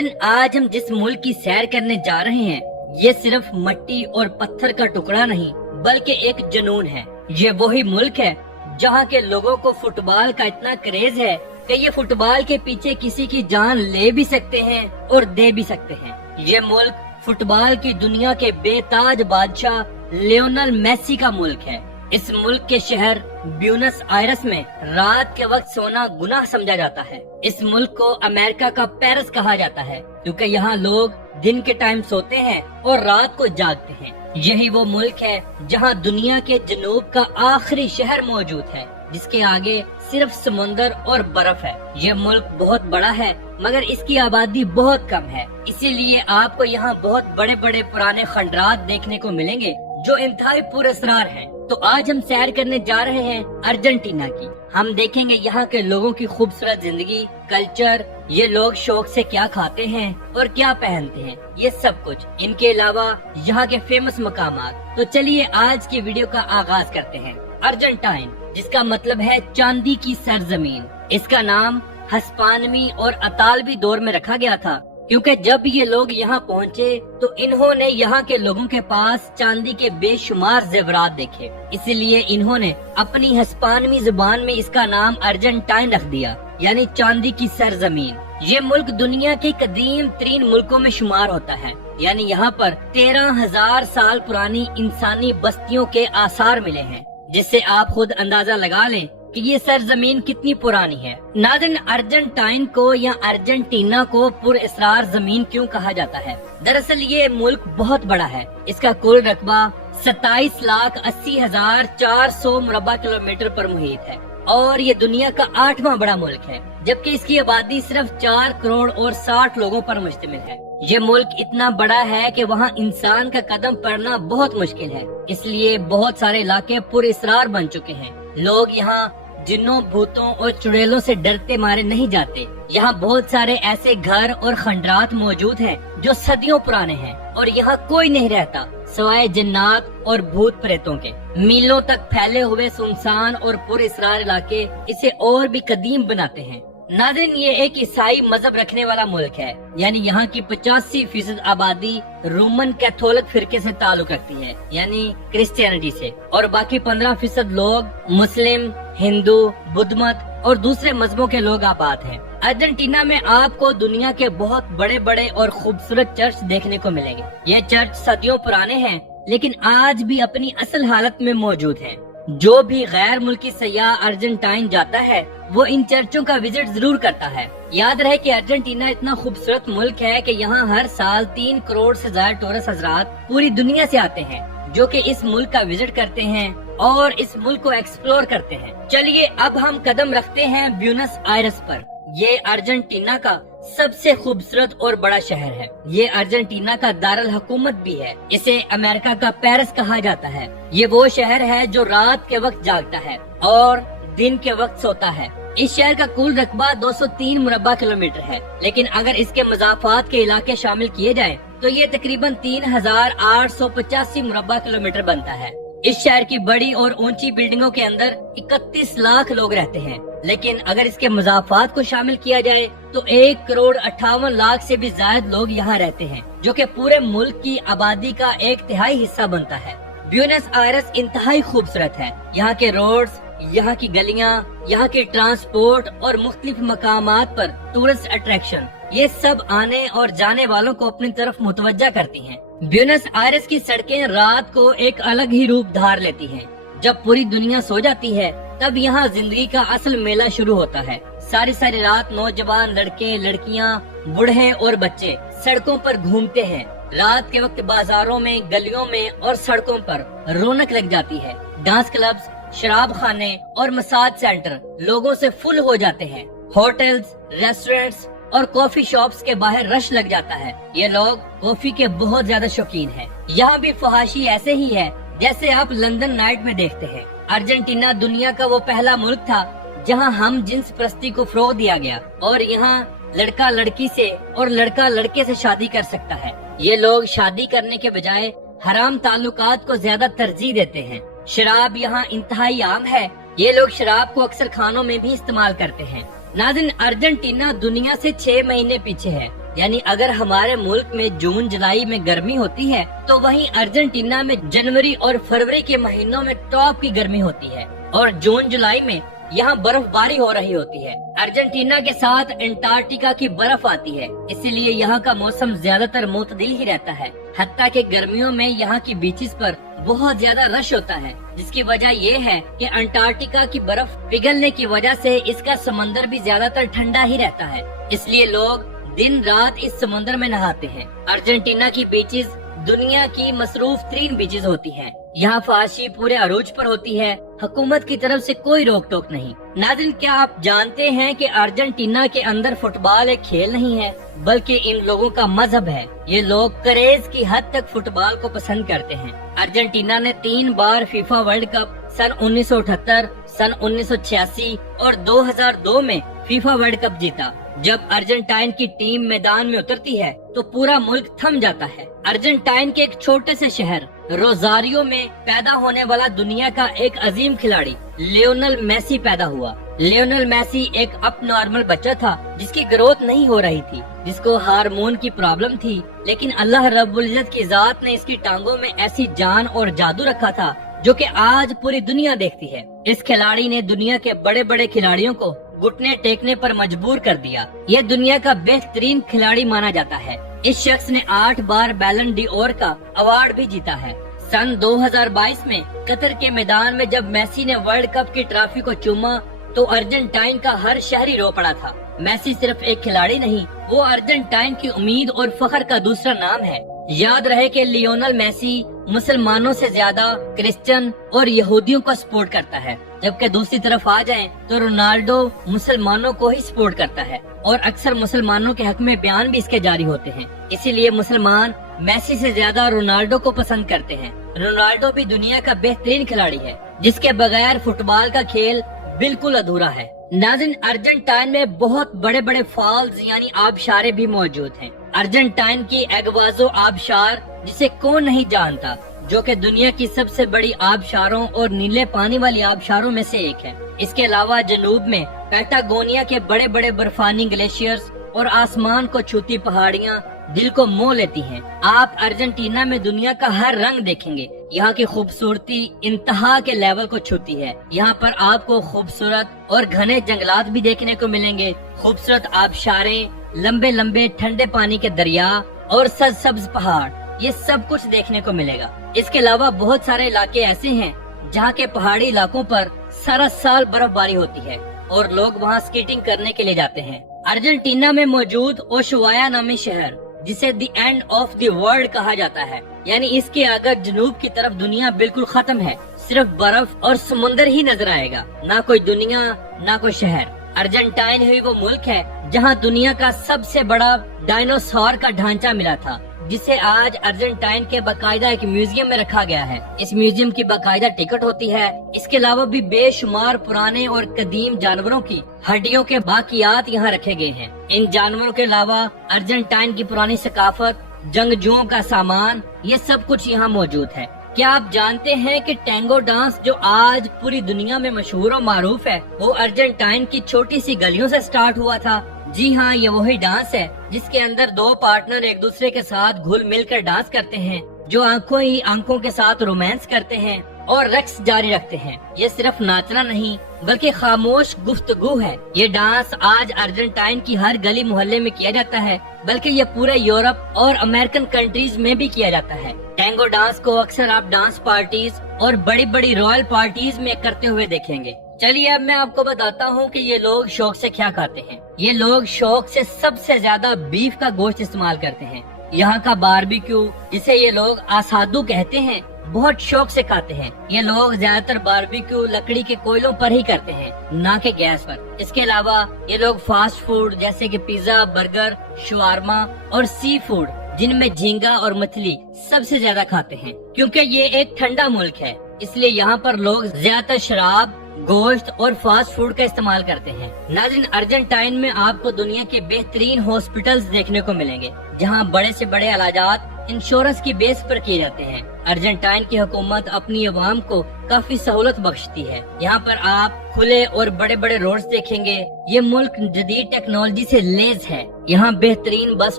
नाज़रीन, आज हम जिस मुल्क की सैर करने जा रहे हैं, ये सिर्फ मिट्टी और पत्थर का टुकड़ा नहीं बल्कि एक जुनून है। ये वही मुल्क है जहाँ के लोगों को फुटबॉल का इतना क्रेज है कि ये फुटबॉल के पीछे किसी की जान ले भी सकते हैं और दे भी सकते हैं। ये मुल्क फुटबॉल की दुनिया के बेताज बादशाह लियोनेल मेसी का मुल्क है। इस मुल्क के शहर ब्यूनस आयरस में रात के वक्त सोना गुनाह समझा जाता है। इस मुल्क को अमेरिका का पेरिस कहा जाता है क्योंकि यहाँ लोग दिन के टाइम सोते हैं और रात को जागते हैं। यही वो मुल्क है जहाँ दुनिया के जनूब का आखिरी शहर मौजूद है, जिसके आगे सिर्फ समुंदर और बर्फ है। ये मुल्क बहुत बड़ा है मगर इसकी आबादी बहुत कम है, इसीलिए आपको यहाँ बहुत बड़े बड़े पुराने खंडरात देखने को मिलेंगे जो इंतहाई पुरअसरार हैं। तो आज हम सैर करने जा रहे हैं अर्जेंटीना की। हम देखेंगे यहाँ के लोगों की खूबसूरत जिंदगी, कल्चर, ये लोग शौक से क्या खाते हैं और क्या पहनते हैं, ये सब कुछ। इनके अलावा यहाँ के फेमस मकामात। तो चलिए आज की वीडियो का आगाज करते हैं। अर्जेंटाइन, जिसका मतलब है चांदी की सरजमीन। इसका नाम हस्पानवी और अतालवी दौर में रखा गया था क्योंकि जब ये लोग यहाँ पहुँचे तो इन्होंने यहाँ के लोगों के पास चांदी के बेशुमार जेवरात देखे, इसलिए इन्होंने अपनी हस्पानवी जुबान में इसका नाम अर्जेंटाइन रख दिया, यानी चांदी की सरजमीन। ये मुल्क दुनिया के कदीम तरीन मुल्कों में शुमार होता है, यानी यहाँ पर 13,000 साल पुरानी इंसानी बस्तियों के आसार मिले हैं, जिससे आप खुद अंदाजा लगा लें कि ये सरजमीन कितनी पुरानी है। नाज़रीन, अर्जेंटाइन को या अर्जेंटीना को पुरअसरार जमीन क्यों कहा जाता है? दरअसल ये मुल्क बहुत बड़ा है। इसका कुल रकबा 27,80,400 मुरब्बा किलोमीटर पर मुहित है और ये दुनिया का 8वां बड़ा मुल्क है, जबकि इसकी आबादी सिर्फ 4 करोड़ और 60 लोगों पर मुश्तमिल है। ये मुल्क इतना बड़ा है कि वहाँ इंसान का कदम पड़ना बहुत मुश्किल है, इसलिए बहुत सारे इलाके पुरअसरार बन चुके हैं। लोग यहाँ जिन्नों, भूतों और चुड़ैलों से डरते मारे नहीं जाते। यहाँ बहुत सारे ऐसे घर और खंडरात मौजूद हैं जो सदियों पुराने हैं और यहाँ कोई नहीं रहता सवाए जिन्नात और भूत प्रेतों के। मीलों तक फैले हुए सुनसान और पुरअसरार इलाके इसे और भी कदीम बनाते हैं। नाज़रीन, ये एक ईसाई मजहब रखने वाला मुल्क है, यानी यहाँ की 85% आबादी रोमन कैथोलिक फिरके से ताल्लुक रखती है, यानी क्रिश्चियनिटी से, और बाकी 15% लोग मुस्लिम, हिंदू, बुद्ध मत और दूसरे मजहबों के लोग आबाद हैं। अर्जेंटीना में आपको दुनिया के बहुत बड़े बड़े और खूबसूरत चर्च देखने को मिलेंगे। ये चर्च सदियों पुराने हैं लेकिन आज भी अपनी असल हालत में मौजूद हैं। जो भी गैर मुल्की सयाह अर्जेंटाइन जाता है वो इन चर्चों का विजिट जरूर करता है। याद रहे कि अर्जेंटीना इतना खूबसूरत मुल्क है कि यहाँ हर साल 3 करोड़ से ज्यादा टूरिस्ट हजरात पूरी दुनिया से आते हैं जो कि इस मुल्क का विजिट करते हैं और इस मुल्क को एक्सप्लोर करते हैं। चलिए अब हम कदम रखते हैं ब्यूनस आयरस पर। ये अर्जेंटीना का सबसे खूबसूरत और बड़ा शहर है। ये अर्जेंटीना का दारुल हुकूमत भी है। इसे अमेरिका का पेरिस कहा जाता है। ये वो शहर है जो रात के वक्त जागता है और दिन के वक्त सोता है। इस शहर का कुल रकबा 203 मुरब्बा किलोमीटर है, लेकिन अगर इसके मज़ाफ़ात के इलाके शामिल किए जाएं तो ये तकरीबन 3,885 मुरब्बा किलोमीटर बनता है। इस शहर की बड़ी और ऊंची बिल्डिंगों के अंदर 31 लाख लोग रहते हैं, लेकिन अगर इसके मज़ाफ़ात को शामिल किया जाए तो 1 करोड़ 58 लाख से भी ज्यादा लोग यहाँ रहते हैं, जो कि पूरे मुल्क की आबादी का 1/3 हिस्सा बनता है। ब्यूनस आयरस इंतहाई खूबसूरत है। यहाँ के रोड्स, यहाँ की गलियाँ, यहाँ के ट्रांसपोर्ट और मुख्तलिफ मकामात पर टूरिस्ट अट्रैक्शन, ये सब आने और जाने वालों को अपनी तरफ मुतवज्जा करती हैं। ब्यूनस आयरस की सड़कें रात को एक अलग ही रूप धार लेती हैं। जब पूरी दुनिया सो जाती है तब यहाँ जिंदगी का असल मेला शुरू होता है। सारी सारी रात नौजवान लड़के, लड़कियाँ, बूढ़े और बच्चे सड़कों पर घूमते हैं। रात के वक्त बाजारों में, गलियों में और सड़कों पर रौनक लग जाती है। डांस क्लब्स, शराब खाने और मसाज सेंटर लोगों से फुल हो जाते हैं। होटल्स, रेस्टोरेंट्स और कॉफी शॉप्स के बाहर रश लग जाता है। ये लोग कॉफी के बहुत ज्यादा शौकीन हैं। यहाँ भी फहाशी ऐसे ही है जैसे आप लंदन नाइट में देखते हैं। अर्जेंटीना दुनिया का वो पहला मुल्क था जहाँ हम जिन्स परस्ती को फरोग दिया गया और यहाँ लड़का लड़की से और लड़का लड़के से शादी कर सकता है। ये लोग शादी करने के बजाय हराम ताल्लुकात को ज्यादा तरजीह देते हैं। शराब यहाँ इंतहाई आम है। ये लोग शराब को अक्सर खानों में भी इस्तेमाल करते हैं। नाज़रीन, अर्जेंटीना दुनिया से 6 महीने पीछे है। यानी अगर हमारे मुल्क में जून जुलाई में गर्मी होती है तो वहीं अर्जेंटीना में जनवरी और फरवरी के महीनों में टॉप की गर्मी होती है और जून जुलाई में यहाँ बर्फबारी हो रही होती है। अर्जेंटीना के साथ अंटार्कटिका की बर्फ आती है, इसीलिए यहाँ का मौसम ज्यादातर मुतदिल ही रहता है। हत्ता के गर्मियों में यहाँ की बीचेस पर बहुत ज्यादा रश होता है, जिसकी वजह ये है कि अंटार्कटिका की बर्फ पिघलने की वजह से इसका समंदर भी ज्यादातर ठंडा ही रहता है, इसलिए लोग दिन रात इस समुद्र में नहाते हैं। अर्जेंटीना की बीचेस दुनिया की मसरूफ तरीन बीचेस होती हैं। यहाँ फाशी पूरे अरूज पर होती है, हुकूमत की तरफ से कोई रोक टोक नहीं। नाज़रीन, क्या आप जानते हैं कि अर्जेंटीना के अंदर फुटबॉल एक खेल नहीं है बल्कि इन लोगों का मजहब है। ये लोग क्रेज की हद तक फुटबॉल को पसंद करते हैं। अर्जेंटीना ने 3 बार फीफा वर्ल्ड कप सन 1978, सन 1986 और 2002 में फीफा वर्ल्ड कप जीता। जब अर्जेंटाइन की टीम मैदान में उतरती है तो पूरा मुल्क थम जाता है। अर्जेंटाइन के एक छोटे से शहर रोजारियो में पैदा होने वाला दुनिया का एक अजीम खिलाड़ी लियोनेल मेसी पैदा हुआ। लियोनेल मेसी एक अप नॉर्मल बच्चा था जिसकी ग्रोथ नहीं हो रही थी, जिसको हार्मोन की प्रॉब्लम थी, लेकिन अल्लाह रब्बुल इज्जत की जात ने इसकी टांगों में ऐसी जान और जादू रखा था जो कि आज पूरी दुनिया देखती है। इस खिलाड़ी ने दुनिया के बड़े बड़े खिलाड़ियों को घुटने टेकने पर मजबूर कर दिया। यह दुनिया का बेहतरीन खिलाड़ी माना जाता है। इस शख्स ने 8 बार बैलन डी ओर का अवार्ड भी जीता है। सन 2022 में कतर के मैदान में जब मेसी ने वर्ल्ड कप की ट्रॉफी को चूमा तो अर्जेंटाइन का हर शहरी रो पड़ा था। मेसी सिर्फ एक खिलाड़ी नहीं, वो अर्जेंटाइन की उम्मीद और फख्र का दूसरा नाम है। याद रहे कि लियोनेल मेसी मुसलमानों से ज्यादा क्रिश्चियन और यहूदियों को सपोर्ट करता है, जबकि दूसरी तरफ आ जाएं तो रोनाल्डो मुसलमानों को ही सपोर्ट करता है और अक्सर मुसलमानों के हक में बयान भी इसके जारी होते हैं। इसीलिए मुसलमान मेसी से ज्यादा रोनाल्डो को पसंद करते हैं। रोनाल्डो भी दुनिया का बेहतरीन खिलाड़ी है जिसके बगैर फुटबॉल का खेल बिल्कुल अधूरा है। नाज़रीन, अर्जेंटाइन में बहुत बड़े बड़े फॉल्स यानी आबशारें भी मौजूद हैं। अर्जेंटाइन की एग्वाजो आबशार, जिसे कौन नहीं जानता, जो कि दुनिया की सबसे बड़ी आबशारों और नीले पानी वाली आबशारों में से एक है। इसके अलावा जनूब में पैटागोनिया के बड़े बड़े बर्फानी ग्लेशियर्स और आसमान को छूती पहाड़ियाँ दिल को मोह लेती हैं। आप अर्जेंटीना में दुनिया का हर रंग देखेंगे। यहाँ की खूबसूरती इंतहा के लेवल को छूती है। यहाँ पर आपको खूबसूरत और घने जंगलात भी देखने को मिलेंगे, खूबसूरत आबशारें, लंबे लंबे ठंडे पानी के दरिया और सब्ज पहाड़, ये सब कुछ देखने को मिलेगा। इसके अलावा बहुत सारे इलाके ऐसे हैं जहाँ के पहाड़ी इलाकों पर सारा साल बर्फबारी होती है और लोग वहाँ स्केटिंग करने के लिए जाते हैं। अर्जेंटीना में मौजूद ओशुआया नामी शहर, जिसे the end of the world कहा जाता है, यानी इसके अगर जनूब की तरफ दुनिया बिल्कुल खत्म है, सिर्फ बर्फ और समुंदर ही नजर आएगा, ना कोई दुनिया ना कोई शहर। अर्जेंटाइन ही वो मुल्क है जहाँ दुनिया का सबसे बड़ा डायनासोर का ढांचा मिला था, जिसे आज अर्जेंटाइन के बाकायदा एक म्यूजियम में रखा गया है। इस म्यूजियम की बाकायदा टिकट होती है। इसके अलावा भी बेशुमार पुराने और कदीम जानवरों की हड्डियों के बाकियात यहाँ रखे गए हैं। इन जानवरों के अलावा अर्जेंटाइन की पुरानी सकाफत, जंगजुओं का सामान, ये सब कुछ यहाँ मौजूद है। क्या आप जानते हैं कि टैंगो डांस जो आज पूरी दुनिया में मशहूर और मारूफ है, वो अर्जेंटाइन की छोटी सी गलियों से स्टार्ट हुआ था। जी हाँ, ये वही डांस है जिसके अंदर 2 पार्टनर एक दूसरे के साथ घुल मिलकर डांस करते हैं, जो आंखों ही आंखों के साथ रोमांस करते हैं और रक्स जारी रखते हैं। ये सिर्फ नाचना नहीं बल्कि खामोश गुफ्तगू है। ये डांस आज अर्जेंटाइन की हर गली मोहल्ले में किया जाता है, बल्कि ये पूरे यूरोप और अमेरिकन कंट्रीज में भी किया जाता है। टैंगो डांस को अक्सर आप डांस पार्टीज और बड़ी बड़ी रॉयल पार्टीज में करते हुए देखेंगे। चलिए अब मैं आपको बताता हूँ कि ये लोग शौक से क्या खाते हैं। ये लोग शौक से सबसे ज्यादा बीफ का गोश्त इस्तेमाल करते हैं। यहाँ का बारबेक्यू, जिसे ये लोग आसादू कहते हैं, बहुत शौक से खाते हैं। ये लोग ज्यादातर बारबेक्यू लकड़ी के कोयलों पर ही करते हैं, ना कि गैस पर। इसके अलावा ये लोग फास्ट फूड जैसे कि पिज्जा, बर्गर, शवारमा और सी फूड, जिनमें झींगा और मछली सबसे ज्यादा खाते हैं। क्योंकि ये एक ठंडा मुल्क है, इसलिए यहाँ पर लोग ज्यादातर शराब, गोश्त और फास्ट फूड का इस्तेमाल करते हैं। नाज़रीन, अर्जेंटाइन में आपको दुनिया के बेहतरीन हॉस्पिटल्स देखने को मिलेंगे, जहाँ बड़े से बड़े इलाजात इंश्योरेंस की बेस पर किए जाते हैं। ارجنٹائن کی حکومت اپنی عوام کو کافی سہولت بخشتی ہے. یہاں پر آپ کھلے اور بڑے بڑے روڈز دیکھیں گے. یہ ملک جدید ٹیکنالوجی سے لیس ہے. یہاں بہترین بس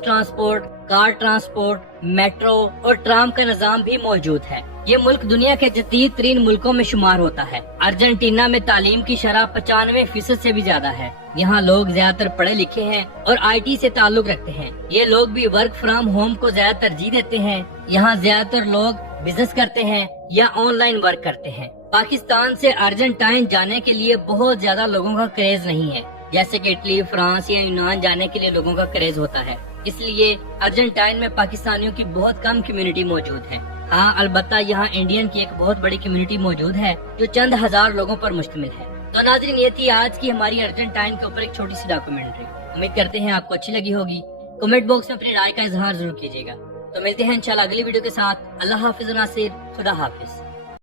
ٹرانسپورٹ، کار ٹرانسپورٹ، میٹرو اور ٹرام کا نظام بھی موجود ہے. یہ ملک دنیا کے جدید ترین ملکوں میں شمار ہوتا ہے. ارجنٹینا میں تعلیم کی شرح 95% سے بھی زیادہ ہے. یہاں لوگ زیادہ تر پڑھے لکھے ہیں اور آئی ٹی سے تعلق رکھتے ہیں. یہ لوگ بھی ورک فرام ہوم کو زیادہ ترجیح دیتے ہیں. یہاں زیادہ تر لوگ بزنس کرتے ہیں یا آن لائن ورک کرتے ہیں. پاکستان سے ارجنٹائن جانے کے لیے بہت زیادہ لوگوں کا کریز نہیں ہے، جیسے کہ اٹلی، فرانس یا یونان جانے کے لیے لوگوں کا کریز ہوتا ہے. اس لیے ارجنٹائن میں پاکستانیوں کی بہت کم کمیونٹی موجود ہے. ہاں البتہ یہاں انڈین کی ایک بہت بڑی کمیونٹی موجود ہے جو چند ہزار لوگوں پر مشتمل ہے. تو ناظرین، یہ تھی آج کی ہماری ارجنٹائن کے اوپر ایک چھوٹی سی ڈاکومنٹری. امید کرتے ہیں آپ کو اچھی لگی ہوگی. کمنٹ باکس میں اپنی رائے کا اظہار ضرور کیجیے گا. تو ملتے ہیں انشاءاللہ اگلی ویڈیو کے ساتھ. اللہ حافظ ناصر، خدا حافظ.